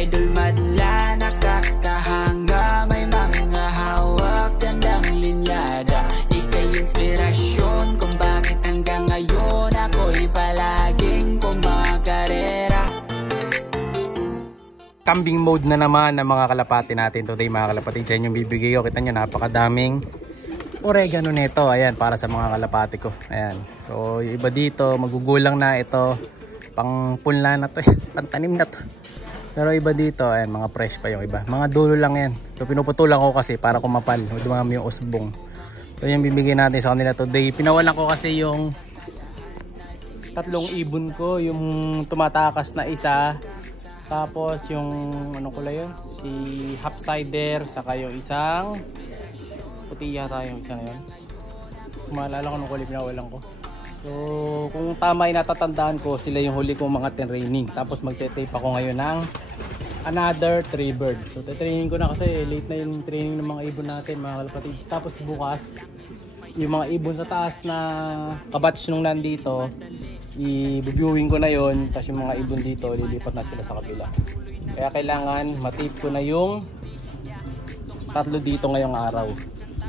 idol madla, nakakahanga, may mga hawak, gandang linyada. Ika'y inspirasyon kung bakit hanggang ngayon ako'y palaging kumakarera. Kambing mode na naman ng mga kalapati natin today mga kalapati. Sa inyong bibigay ko, kita nyo napakadaming oregano nito. Ayan, para sa mga kalapati ko. Ayan, so yung iba dito magugulang na ito, pang punla na to, pantanim na to. Pero iba dito, ayan, mga fresh pa yung iba, mga dulo lang yan. So pinuputulan ko kasi para kumapal, dumami yung usbong. So yung bibigay natin sa kanila today. Pinawalan ko kasi yung tatlong ibon ko, yung tumatakas na isa, tapos yung ano ko lang yun, si Hopsider, saka yung isang puti yata yung isa na yun. Maalala ko nung kulip na walang ko. So kung tama yung natatandaan ko, sila yung huli kong mga training. Tapos magte-tape ako ngayon ng another 3 birds. So training ko na kasi late na yung training ng mga ibon natin mga kalapatids. Tapos bukas yung mga ibon sa taas na kabatch nung nandito, i-viewing ko na yon. Tapos yung mga ibon dito lilipat na sila sa kabila. Kaya kailangan matape ko na yung tatlo dito ngayong araw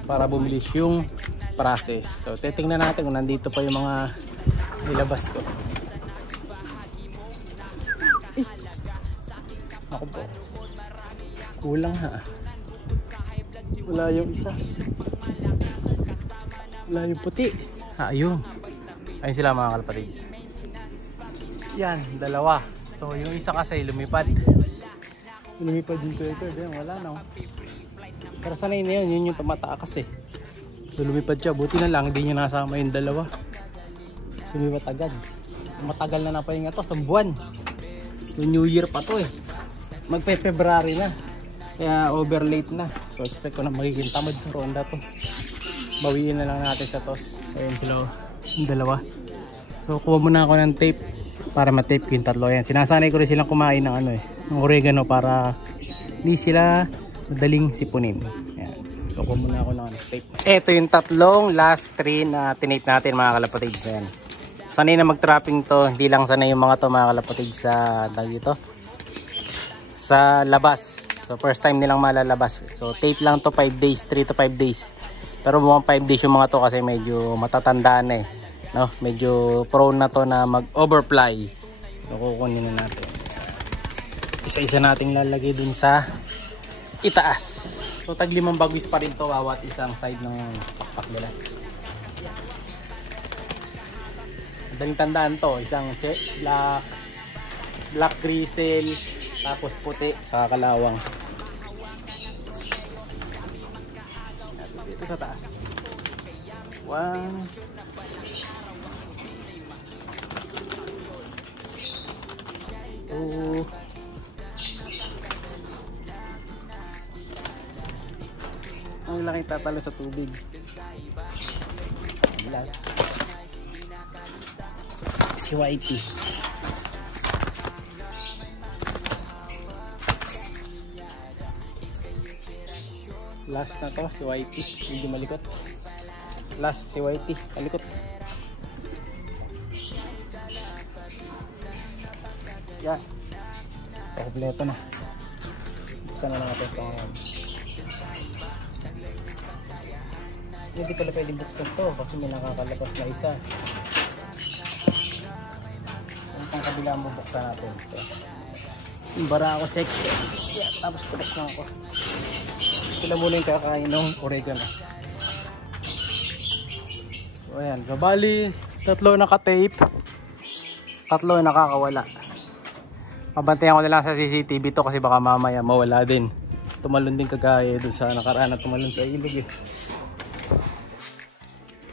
para bumilis yung process. So titingnan natin kung nandito pa yung mga nilabas ko. Ako po, kulang ha, wala yung isa, wala yung puti. Ayun, ayun sila mga kalapatids. Yan, dalawa. So yung isa kasi lumipad dito, ito wala na. Pero sanay na yun yung tumatakas eh. So lumipad siya, buti na lang hindi niya nasama yung dalawa. Sumipat agad. Matagal na napahinga to, sa buwan. So New Year pa to eh. Magpe-February na. Kaya over late na. So expect ko na magiging tamad sa ronda to. Bawiin na lang natin sa toss. Ayun sila yung dalawa. So kuha muna ako ng tape para ma-tape ko yung tatlo. Yan, sinasanay ko rin silang kumain ng ano ng oregano para hindi sila madaling sipunin. Yan. So kuha muna ako ng tape. Ito yung tatlong last 3 na tinape natin mga kalapatids. Yan. Sanay na mag-trapping to. Hindi lang sanay yung mga to mga kalapatids sa dito, sa labas. So first time nilang malalabas. So tape lang to 5 days, 3 to 5 days. Pero mukhang 5 days yung mga to kasi medyo matatanda na eh. No? Medyo prone na to na mag-overfly. So kukunin na natin. Isa-isa nating lalagay dun sa itaas. So tag 5 bagwis pa rin to bawat isang side ng pakpak nila. Madaling tandaan to, isang black grizzle, tapos puti sa kalawang. Dito sa taas. 1, 2, ang laking tatalo sa tubig. Si Whitey. Last na to, si Whitey. Hindi malikot. Last, si Whitey. Malikot. Yan. Kompleto na. Buksan na natin ito. Hindi pala pwedeng buksan to kasi may nakakalabas na isa. Ang kabila mo buksan natin ito. Bara ako sexy. Yeah, tapos tulas na ako. Sila muna yung kakain ng oregano. So ayan, kabali 3 naka-tape, 3 nakakawala. Pabantayan ko na lang sa CCTV to kasi baka mamaya mawala din. Tumalon din kagaya dun sa nakaraan na tumalon sa ilog eh.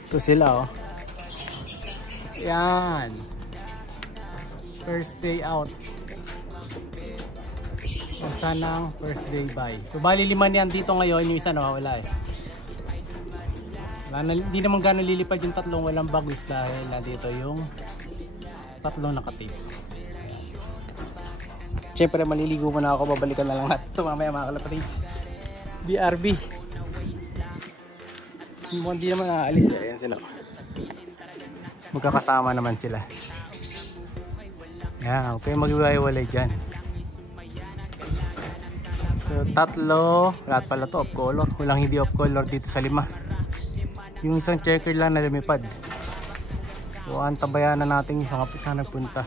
Ito sila oh. Yan. First day out. Sanang first day bye. So bali 5 niyan dito ngayon, yung isa nawawala eh. Hindi naman gano'n lilipad yung 3 walang bagwis dahil nandito yung 3 nakatape. Siyempre maliligo muna ako, babalikan na lang natin ito mamaya mga kalapatids. BRB. Hindi naman aalis eh. Ayan sila. Magkakasama naman sila. Yan, okay, mag-iwalay dyan. tatlo, lahat pala to off color. Walang hindi off color dito sa 5. Yung isang checker lang na lumipad. So antabayan na natin yung isang nagpunta.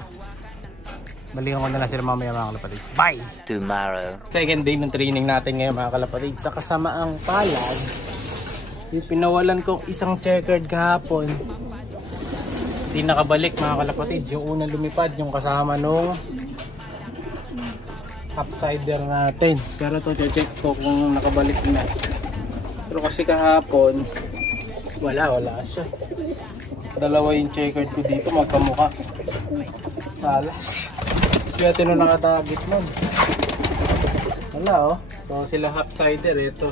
Balikan ko na lang sila mamaya mga kalapatids. Bye! Tomorrow. Second day ng training natin ngayon mga kalapatids. Sa kasamaang palad, yung pinawalan kong isang checkered kahapon, hindi nakabalik mga kalapatids. Yung unang lumipad, yung kasama nung upsider natin. Pero ito check ko kung nakabalik na. Pero kasi kahapon, wala siya. Dalawa yung checkered ko dito, magkamukha. Salas. Kaya tino nakatagit nun. Wala oh. So sila half-sider, ito.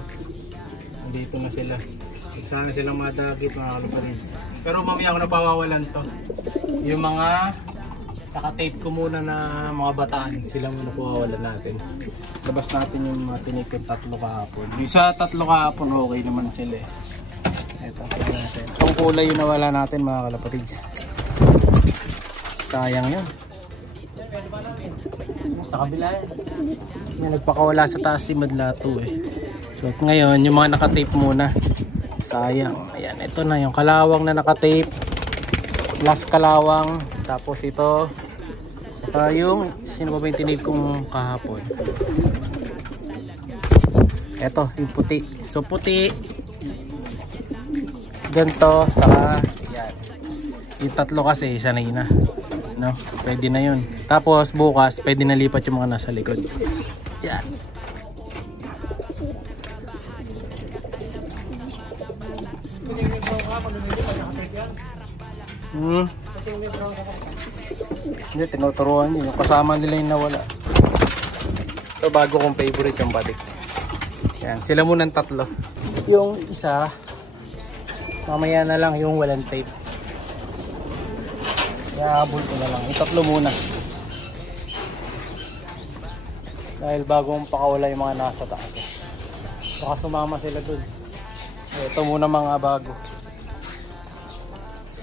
Dito na sila. Sana silang madagit mga kalapatids. Pero mamaya ako napawawalan to. Yung mga naka-tape ko muna na mga bataan, sila muna pawawalan natin. Labas natin yung mga tinikot 3 kahapon. Yung sa 3 kahapon okay naman sila eh. Ito, natin. Ang kulay yung nawala natin mga kalapatids. Sayang yun. Sa kabila yan, nagpakawala sa taas si Madlato eh. So ngayon yung mga naka-tape muna. Sayang. Ayan, ito na yung kalawang na naka-tape. Last kalawang. Tapos ito yung sino ba yung tinip kong kahapon. Ito yung puti. So puti, ganito, saka yan. Yung 3 kasi sanay na, no? Pwede na yun. Tapos bukas pwede na lipat yung mga nasa likod. Yan. Hindi, tinuturuan yun. Yung kasama nila yung nawala. Ito bago kong favorite yung batik. Yan, sila munang 3. Yung isa mamaya na lang yung walang tape. Iabol ko na lang. Yung 3 muna. Dahil bagong pakawala yung mga nasa taas. Baka sumama sila dun. Ito muna mga bago.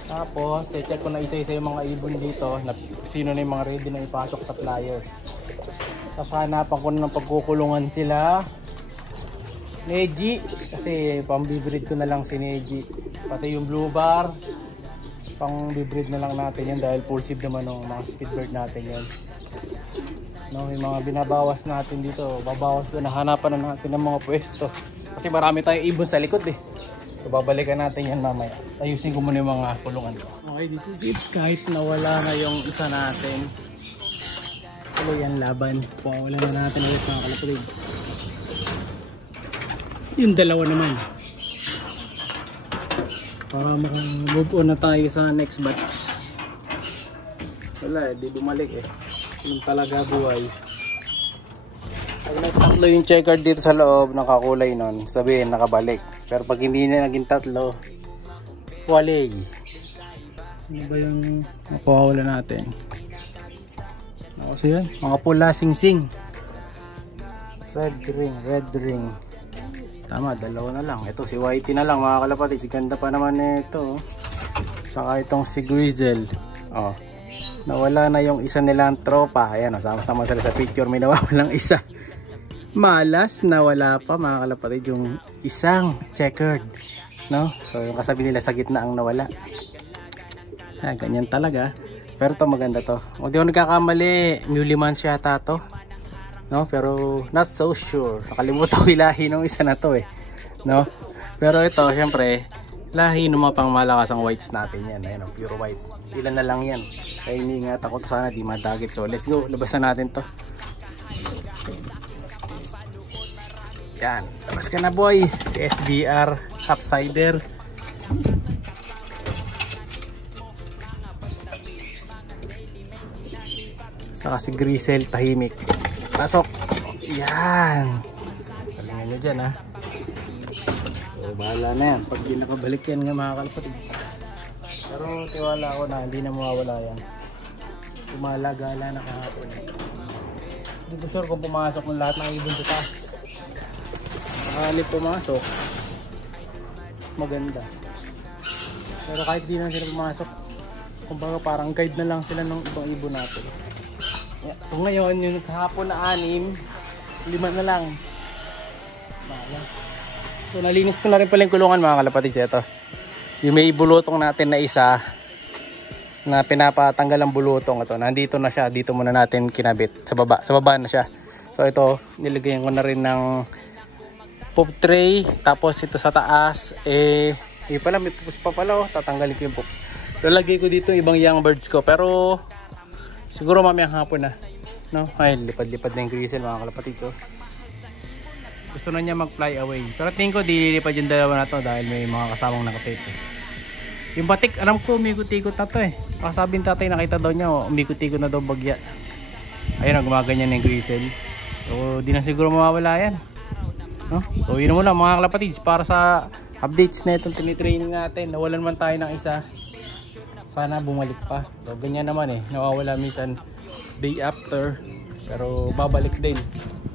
Tapos, check ko na isa-isa yung mga ibon dito na sino na yung mga ready na ipasok sa flyers. Tapos hanapan ko na ng pagkukulungan sila Neji, kasi pang-bibreed ko na lang si Neji. Pati yung blue bar, pang-bibreed na lang natin yan dahil full sib naman ng mga speedbird natin yan. No, yung mga binabawas natin dito, babawas ko na, hanapan na natin ng mga pwesto. Kasi marami tayong ibon sa likod eh. So babalikan natin yan mamaya. Ayusin ko muna yung mga kulungan ko. Okay, this is it. Kahit nawala na yung isa natin, tuloy yan laban. Wala na natin ulit mga kalapatids. Yung 2 naman. Para maka-move on na tayo sa next batch. Wala eh, di bumalik eh. Yung talaga buhay. Pag nag-3 yung checker dito sa loob, nakakulay nun, sabihin nakabalik. Pero pag hindi na naging 3, wali. Sino ba yung nakawala natin? Ako siya, mga pula sing-sing. Red ring. Tama, 2 na lang. Ito si Whitey na lang mga kalapatids. Ganda pa naman nito. Saka itong si Grizzle. Oh. Nawala na yung isa nilang tropa. Ayan, oh, sama-sama sila sa picture. May nawawalang isa. Malas, nawala pa mga kalapatids yung isang checkered. No? So yung kasabi nila sa gitna ang nawala. Ganyan talaga. Pero to maganda to. Kung di ako nagkakamali, Muliman siya yata to. No, pero not so sure. Nakalimutan ko ilahi ng isa na to eh. No? Pero ito, syempre, lahi ng mga pangmalakas ang whites natin yan. Ayan, pure white. Ilan na lang yan. Kaya iniingat ako sana di madagit. So let's go, labasan natin to. Yan, labas ka na boy. SBR half-sider. Saka si Grizzle tahimik. Pasok. Yan. Talingan nyo dyan ha. So bahala na yan. Pag di nakabalik yan nga mga kalapatids. Pero tiwala ako na hindi na mawawala yan. Tumalagala na kahapon. Hindi ko sure kung pumasok ng lahat ng ibon sa taas. Nakali pumasok, maganda. Pero kahit di na sila pumasok, kumbaga parang guide na lang sila ng ibang ibon natin. Yeah. So ngayon yung kahapon na 6, 5 na lang. So nalinis ko na rin pala yung kulungan mga kalapatids. Ito yung may bulutong natin na isa na pinapatanggal ang bulutong. Ito nandito na siya, dito muna natin kinabit sa baba na siya. So ito nilagyan ko na rin ng poop tray. Tapos ito sa taas pala may pupus pa pala, tatanggalin ko yung poops. Lalagay ko dito yung ibang young birds ko, pero siguro mamayang hapon na, no? Ay, lipad-lipad na yung grisel mga kalapatids. So gusto na niya mag-fly away, pero tingin ko dililipad yung dalawa na to dahil may mga kasamang nakatape Yung batik, alam ko umikot-ikot na to Sabi ng tatay, nakita daw niya umikot-ikot na daw bagya. Ayun, gumaganyan na yung grisel. So di na siguro mawawala yan, no? So yun muna mga kalapatids, para sa updates na itong tinitraining natin. Nawalan man tayo ng isa, sana bumalik pa. So ganyan naman nawawala minsan day after, pero babalik din.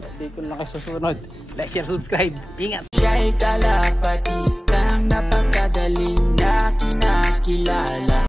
Update ko na kayo susunod. Like, share, subscribe. Ingat! Siya'y kalapatistang napakagaling na kinakilala.